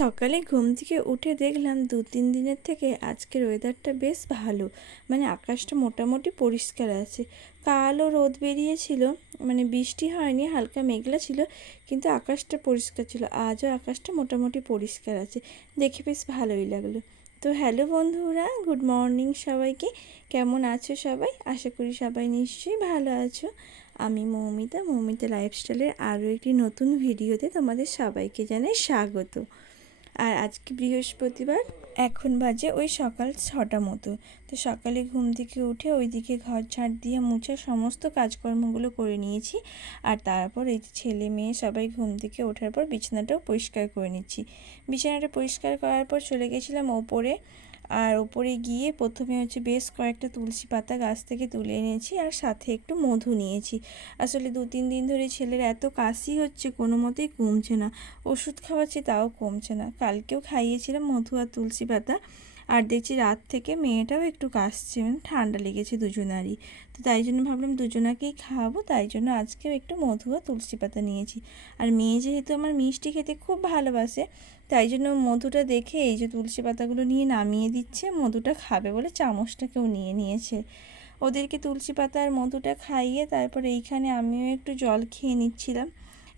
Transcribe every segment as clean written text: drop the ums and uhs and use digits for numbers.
সকালে ঘুম থেকে উঠে দেখলাম 2-3 দিনের থেকে আজকের ওয়েদারটা বেশ ভালো। মানে আকাশটা মোটামুটি পরিষ্কার আছে। কালও রোদ বেরিয়েছিল, মানে বৃষ্টি হয়নি, হালকা মেঘলা ছিল, কিন্তু আকাশটা পরিষ্কার ছিল। আজও আকাশটা মোটামুটি পরিষ্কার আছে, দেখে বেশ ভালোই লাগলো। তো হ্যালো বন্ধুরা, গুড মর্নিং সবাইকে। কেমন আছো সবাই? আশা করি সবাই নিশ্চয়ই ভালো আছো। আমি মৌমিতা লাইফস্টাইলের আরও একটি নতুন ভিডিওতে তোমাদের সবাইকে জানাই স্বাগত। আর আজকে বৃহস্পতিবার, এখন বাজে ওই সকাল 6টা মতো। তো সকালে ঘুম থেকে উঠে ওইদিকে ঘর ঝাড় দিয়ে মুছে সমস্ত কাজকর্মগুলো করে নিয়েছি। আর তারপর এই যে ছেলে মেয়ে সবাই ঘুম থেকে ওঠার পর বিছানাটাও পরিষ্কার করে নিচ্ছি। বিছানাটা পরিষ্কার করার পর চলে গেছিলাম ওপরে। আর ওপরে গিয়ে প্রথমে বেশ কয়েকটা তুলসী পাতা গাছ থেকে তুলে এনেছি, আর সাথে একটু মধু নিয়েছি। আসলে 2-3 দিন ধরে ছেলের এত কাশি হচ্ছে, কোনো মতেই কমছে না। ওষুধ খাওয়াচ্ছি তাও কমছে না। কালকেও খাইয়েছিলাম মধু আর তুলসী পাতা। আর দেখছি রাত থেকে মেয়েটাও একটু কাশছে, মানে ঠান্ডা লেগেছে দুজনারই। তো তাই জন্য ভাবলাম দুজনাকেই খাওয়াবো, তাই জন্য আজকেও একটু মধু আর তুলসী পাতা নিয়েছি। আর মেয়ে যেহেতু আমার মিষ্টি খেতে খুব ভালোবাসে, তাই জন্য মধুটা দেখে এই যে তুলসী পাতাগুলো নিয়ে নামিয়ে দিচ্ছে, মধুটা খাবে বলে চামচটাকেও নিয়ে নিয়েছে। ওদেরকে তুলসী পাতা আর মধুটা খাইয়ে তারপর এইখানে আমিও একটু জল খেয়ে নিচ্ছিলাম।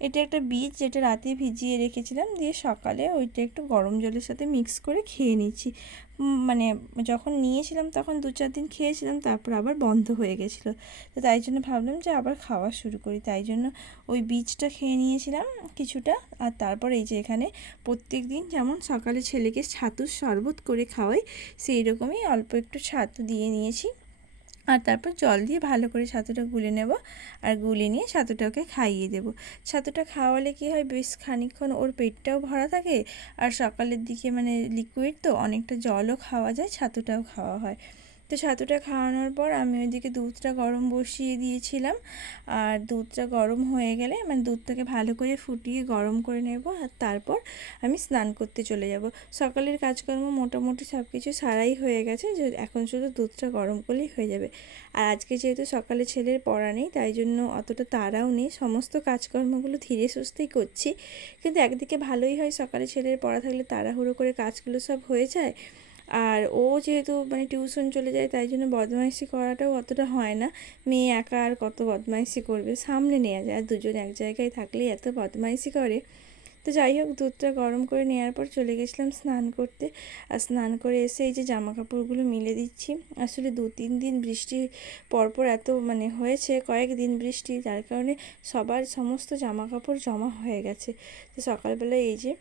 এটা একটা বীজ, যেটা রাতে ভিজিয়ে রেখেছিলাম, দিয়ে সকালে ওইটা একটু গরম জলের সাথে মিক্স করে খেয়ে নিচ্ছি। মানে যখন নিয়েছিলাম তখন 2-4 দিন খেয়েছিলাম, তারপর আবার বন্ধ হয়ে গেছিলো। তো তাই জন্য ভাবলাম যে আবার খাওয়া শুরু করি, তাই জন্য ওই বীজটা খেয়ে নিয়েছিলাম কিছুটা। আর তারপর এই যে এখানে প্রত্যেক দিন যেমন সকালে ছেলেকে ছাতুর শরবত করে খাওয়াই, সেই রকমই অল্প একটু ছাতু দিয়ে নিয়েছি। আর তারপর জল দিয়ে ভালো করে ছাতুটা গুলে নেব, আর গুলে নিয়ে ছাতুটা ওকে খাইয়ে দেব। ছাতুটা খাওয়ালে কী হয়, বেশ খানিকক্ষণ ওর পেটটাও ভরা থাকে, আর সকালের দিকে মানে লিকুইড তো অনেকটা জলও খাওয়া যায়, ছাতুটাও খাওয়া হয়। তো ছাতুটা খাওয়ানোর পর আমি ওইদিকে দুধটা গরম বসিয়ে দিয়েছিলাম। আর দুধটা গরম হয়ে গেলে মানে দুধটাকে ভালো করে ফুটিয়ে গরম করে নেব, আর তারপর আমি স্নান করতে চলে যাব। সকালের কাজকর্ম মোটামুটি সব কিছু সারাই হয়ে গেছে, যে এখন শুধু দুধটা গরম করলেই হয়ে যাবে। আর আজকে যেহেতু সকালে ছেলের পড়া নেই, তাই জন্য অতটা তাড়াও নেই, সমস্ত কাজকর্মগুলো ধীরে সুস্থেই করছি। কিন্তু একদিকে ভালোই হয়, সকালে ছেলের পড়া থাকলে তাড়াহুড়ো করে কাজগুলো সব হয়ে যায়। আর ও যেহেতু মানে টিউশন চলে যায়, তাই জন্য বদমাইশি করাটাও অতটা হয় না। মেয়ে একা আর কত বদমাইশি করবে, সামলে নেওয়া যায়। আর দুজন এক জায়গায় থাকলেই এত বদমাইশি করে। তো যাই হোক, দুধটা গরম করে নেওয়ার পর চলে গেছিলাম স্নান করতে। আর স্নান করে এসে এই যে জামা কাপড়গুলো মিলে দিচ্ছি। আসলে 2-3 দিন বৃষ্টি পরপর এত মানে হয়েছে, কয়েকদিন বৃষ্টি, যার কারণে সবার সমস্ত জামা কাপড় জমা হয়ে গেছে। তো সকালবেলায় এই যে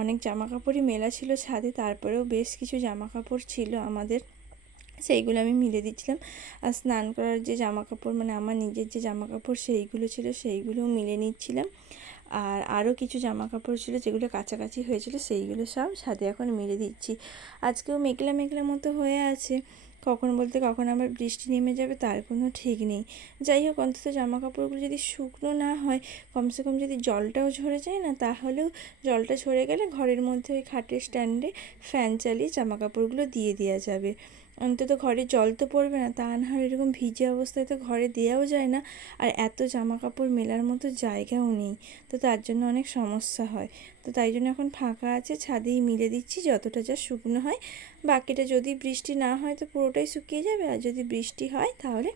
অনেক জামা কাপড়ই মেলা ছিল ছাদে, তারপরেও বেশ কিছু জামা কাপড় ছিল আমাদের, সেইগুলো আমি মিলে দিচ্ছিলাম। আর স্নান করার যে জামা কাপড়, মানে আমার নিজের যে জামা কাপড় সেইগুলো ছিল, সেইগুলোও মিলে নিচ্ছিলাম। আর আরও কিছু জামা কাপড় ছিল যেগুলো কাছাকাছি হয়েছিল, সেইগুলো সব ছাদে এখন মেলে দিচ্ছি। আজকেও মেঘলা মেঘলা মতো হয়ে আছে, কখন বলতে কখন আবার বৃষ্টি নেমে যাবে তার কোনো ঠিক নেই। যাই হোক, অন্তত জামা কাপড়গুলো যদি শুকনো না হয়, কমসে কম যদি জলটাও ঝরে যায় না, তাহলেও জলটা ঝরে গেলে ঘরের মধ্যে ওই খাটের স্ট্যান্ডে ফ্যান চালিয়ে জামা কাপড়গুলো দিয়ে দেওয়া যাবে। অন্তত ঘরে জল তো পড়বে না, তা না হয় এরকম ভিজে অবস্থায় তো ঘরে দেওয়াও যায় না। আর এত জামা কাপড় মেলার মতো জায়গাও নেই, তো তার জন্য অনেক সমস্যা হয়। তো তাই জন্য এখন ফাঁকা আছে, ছাদেই মিলে দিচ্ছি যতটা যা শুকনো হয়। বাকিটা যদি বৃষ্টি না হয় তো পুরোটাই শুকিয়ে যাবে, আর যদি বৃষ্টি হয় তাহলে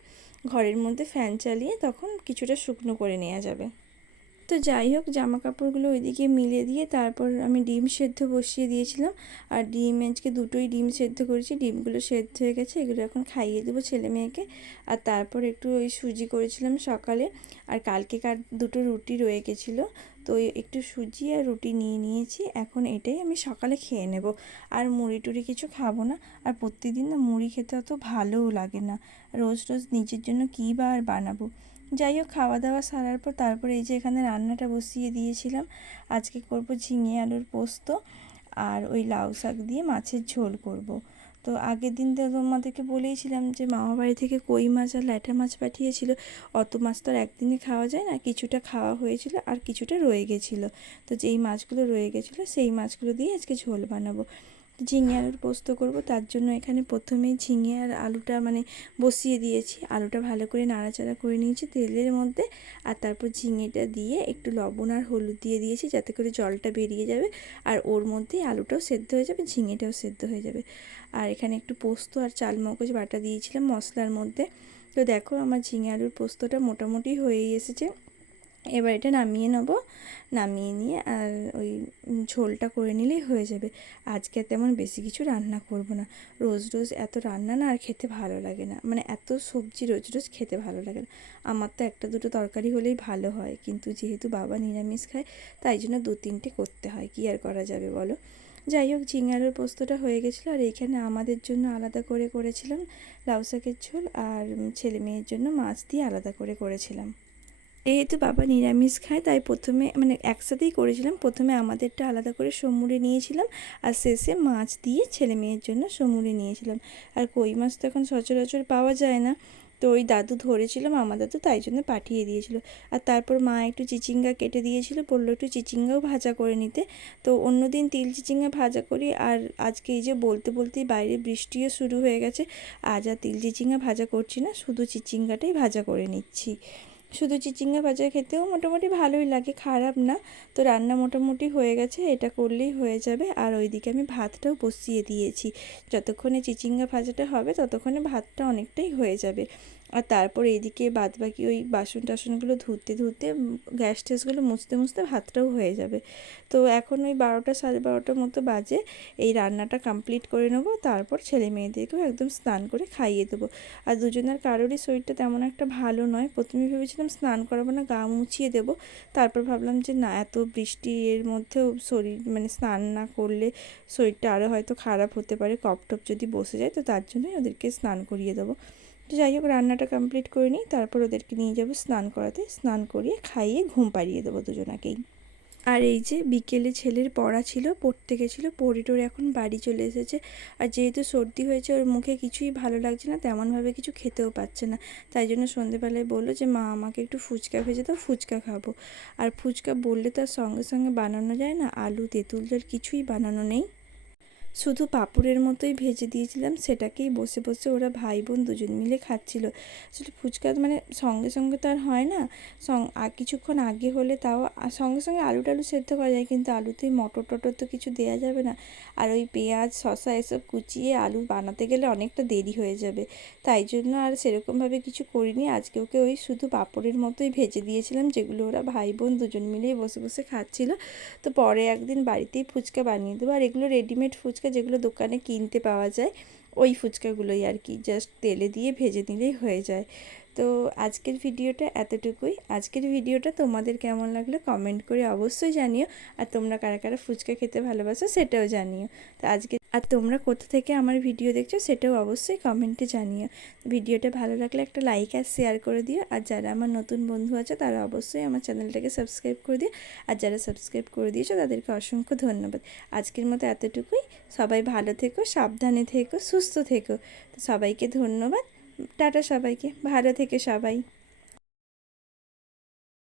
ঘরের মধ্যে ফ্যান চালিয়ে তখন কিছুটা শুকনো করে নেওয়া যাবে। তো যাই হোক, জামা কাপড়গুলো ওইদিকে মিলে দিয়ে তারপর আমি ডিম সেদ্ধ বসিয়ে দিয়েছিলাম। আর ডিম আজকে দুটোই ডিম সেদ্ধ করেছি, ডিমগুলো সেদ্ধ হয়ে গেছে, এগুলো এখন খাইয়ে দেবো ছেলে মেয়েকে। আর তারপর একটু ওই সুজি করেছিলাম সকালে, আর কালকেকার দুটো রুটি রয়ে গেছিলো, তো ওই একটু সুজি আর রুটি নিয়ে নিয়েছি। এখন এটাই আমি সকালে খেয়ে নেব, আর মুড়ি টুড়ি কিছু খাবো না। আর প্রতিদিন না মুড়ি খেতে অত ভালোও লাগে না, রোজ রোজ নিজের জন্য কী বা আর বানাবো। যাই হোক, খাওয়া দাওয়া সারার পর তারপরে এই যে এখানে রান্নাটা বসিয়ে দিয়েছিলাম। আজকে করব ঝিঙে আলুর পোস্ত, আর ওই লাউ শাক দিয়ে মাছের ঝোল করব। তো আগের দিন তো তোমাদেরকে বলেইছিলাম যে মামা বাড়ি থেকে কই মাছ আর ল্যাঠা মাছ পাঠিয়েছিল। অত মাছ তো আর একদিনে খাওয়া যায় না, কিছুটা খাওয়া হয়েছিল আর কিছুটা রয়ে গেছিলো। তো যেই মাছগুলো রয়ে গেছিলো সেই মাছগুলো দিয়ে আজকে ঝোল বানাবো। ঝিঙে আলুর পোস্ত করব, তার জন্য এখানে প্রথমেই ঝিঙে আর আলুটা মানে বসিয়ে দিয়েছি। আলুটা ভালো করে নাড়াচাড়া করে নিয়েছি তেলের মধ্যে, আর তারপর ঝিঙেটা দিয়ে একটু লবণ আর হলুদ দিয়ে দিয়েছি যাতে করে জলটা বেরিয়ে যাবে, আর ওর মধ্যেই আলুটাও সেদ্ধ হয়ে যাবে, ঝিঙেটাও সেদ্ধ হয়ে যাবে। আর এখানে একটু পোস্ত আর চালমগজ বাটা দিয়েছিলাম মশলার মধ্যে। তো দেখো আমার ঝিঙে আলুর পোস্তটা মোটামুটি হয়েই এসেছে। এবার এটা নামিয়ে নেব, নামিয়ে নিয়ে আর ওই ঝোলটা করে নিলেই হয়ে যাবে। আজকে তেমন বেশি কিছু রান্না করব না, রোজ রোজ এত রান্না না আর খেতে ভালো লাগে না, মানে এত সবজি রোজ রোজ খেতে ভালো লাগে না। আমার তো একটা দুটো তরকারি হলেই ভালো হয়, কিন্তু যেহেতু বাবা নিরামিষ খায় তাই জন্য 2-3টে করতে হয়, কী আর করা যাবে বলো। যাই হোক, ঝিঙে আলুর পোস্তটা হয়ে গেছিলো, আর এইখানে আমাদের জন্য আলাদা করে করেছিলাম লাউ শাকের ঝোল, আর ছেলে মেয়ের জন্য মাছ দিয়ে আলাদা করে করেছিলাম। যেহেতু বাবা নিরামিষ খায় তাই প্রথমে মানে একসাথেই করেছিলাম, প্রথমে আমাদেরটা আলাদা করে সমুড়ে নিয়েছিলাম, আর শেষে মাছ দিয়ে ছেলে মেয়ের জন্য সমুড়ে নিয়েছিলাম। আর কই মাছ তো এখন সচরাচর পাওয়া যায় না, তো ওই দাদু ধরেছিল, মামা দাদু, তাই জন্য পাঠিয়ে দিয়েছিল। আর তারপর মা একটু চিচিঙ্গা কেটে দিয়েছিল, বললো একটু চিচিঙ্গাও ভাজা করে নিতে। তো অন্যদিন তিল চিচিঙ্গা ভাজা করি, আর আজকে এই যে বলতে বলতেই বাইরে বৃষ্টিও শুরু হয়ে গেছে, আজ আর তিল চিচিঙ্গা ভাজা করছি না, শুধু চিচিঙ্গাটাই ভাজা করে নিচ্ছি। শুধু চিচিঙ্গা ভাজা খেতেও মোটামুটি ভালোই লাগে, খারাপ না। তো রান্না মোটামুটি হয়ে গেছে, এটা করলেই হয়ে যাবে। আর ওইদিকে আমি ভাতটাও বসিয়ে দিয়েছি, যতক্ষণে চিচিঙ্গা ভাজাটা হবে ততক্ষণে ভাতটা অনেকটাই হয়ে যাবে। আর তারপর এইদিকে বাদবাকি ওই বাসন টাসনগুলো ধুতে ধুতে গ্যাস ট্যাসগুলো মুছতে মুছতে ভাতটাও হয়ে যাবে। তো এখন ওই 12টা 12:30 মতো বাজে, এই রান্নাটা কমপ্লিট করে নেবো, তারপর ছেলে মেয়েদেরকেও একদম স্নান করে খাইয়ে দেবো। আর দুজনের কারোরই শরীরটা তেমন একটা ভালো নয়, প্রথমে ভেবেছিলাম স্নান করাবো না, গা মুছিয়ে দেবো, তারপর ভাবলাম যে না, এত বৃষ্টি এর মধ্যেও শরীর মানে স্নান না করলে শরীরটা আরও হয়তো খারাপ হতে পারে, কফ টপ যদি বসে যায়, তো তার জন্যই ওদেরকে স্নান করিয়ে দেবো। তো যাই হোক, রান্নাটা কমপ্লিট করে নিই, তারপর ওদেরকে নিয়ে যাবো স্নান করাতে, স্নান করিয়ে খাইয়ে ঘুম পাড়িয়ে দেবো দুজনাকেই। আর এই যে বিকেলে ছেলের পড়া ছিল, পড়তে গেছিলো, পড়ে টড়ে এখন বাড়ি চলে এসেছে। আর যেহেতু সর্দি হয়েছে, ওর মুখে কিছুই ভালো লাগছে না, তেমনভাবে কিছু খেতেও পাচ্ছে না, তাই জন্য সন্ধেবেলায় বললো যে মা আমাকে একটু ফুচকা ভেজে দাও, ফুচকা খাবো। আর ফুচকা বললে তো আর সঙ্গে সঙ্গে বানানো যায় না, আলু তেঁতুল জল কিছুই বানানো নেই, শুধু পাঁপড়ের মতোই ভেজে দিয়েছিলাম, সেটাকেই বসে বসে ওরা ভাই বোন দুজন মিলে খাচ্ছিল। আসলে ফুচকা মানে সঙ্গে সঙ্গে তো আর হয় না, কিছুক্ষণ আগে হলে তাও সঙ্গে সঙ্গে আলু টালু সেদ্ধ করা যায়, কিন্তু আলুতেই মটর টটর তো কিছু দেওয়া যাবে না, আর ওই পেঁয়াজ শসা এসব কুচিয়ে আলু বানাতে গেলে অনেকটা দেরি হয়ে যাবে, তাই জন্য আর সেরকমভাবে কিছু করিনি। আজকে ওকে ওই শুধু পাঁপড়ের মতোই ভেজে দিয়েছিলাম, যেগুলো ওরা ভাই বোন দুজন মিলেই বসে বসে খাচ্ছিল। তো পরে একদিন বাড়িতেই ফুচকা বানিয়ে দেবো, আর এগুলো রেডিমেড ফুচকা, যেগুলো দোকানে কিনতে পাওয়া যায়, ওই ফুচকাগুলোই আর কি, জাস্ট তেলে দিয়ে ভেজে নিলেই হয়ে যায়। তো আজকের ভিডিওটা এতটুকুই। আজকের ভিডিওটা তোমাদের কেমন লাগলো কমেন্ট করে অবশ্যই জানিও, আর তোমরা কারা কারা ফুচকা খেতে ভালোবাসো সেটাও জানিও। তো আজকে আর তোমরা কোথা থেকে আমার ভিডিও দেখছো সেটাও অবশ্যই কমেন্টে জানিও। ভিডিওটা ভালো লাগলে একটা লাইক আর শেয়ার করে দিও, আর যারা আমার নতুন বন্ধু আছে তারা অবশ্যই আমার চ্যানেলটাকে সাবস্ক্রাইব করে দিও, আর যারা সাবস্ক্রাইব করে দিয়েছো তাদেরকে অসংখ্য ধন্যবাদ। আজকের মতো এতটুকুই। সবাই ভালো থেকো, সাবধানে থেকো, সুস্থ থেকো। তো সবাইকে ধন্যবাদ, টাটা সবাইকে, ভালো থেকে সবাই।